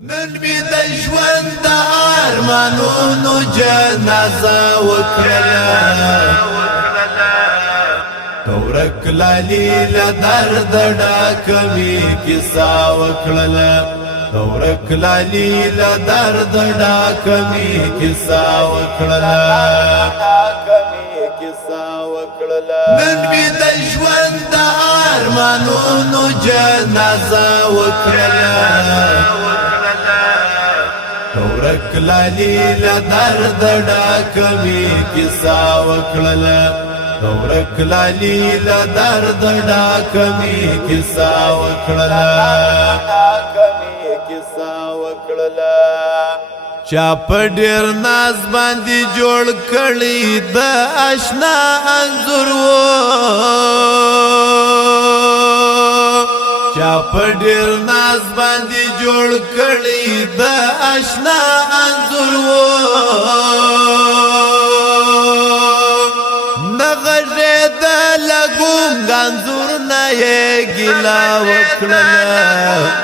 نن می د ژوند د ارمانونو جنازه وکړه تورک لالی له درد ډاکوي کیسه وکړه تورک لالی له درد ډاکوي کیسه وکړه نن می د ژوند د ارمانونو جنازه وکړه تورک لالی له درد ډاکوي کیسه وکړه تورک لالی له درد ډاکوي کیسه وکړه چا په ډیر ناز باندې جوړ کړی د آشنا انځور چا په ډیر ناز باندې جوړ کړی د آشنا انځور نغړې د لګون انځور نه یې ګیلا وکړه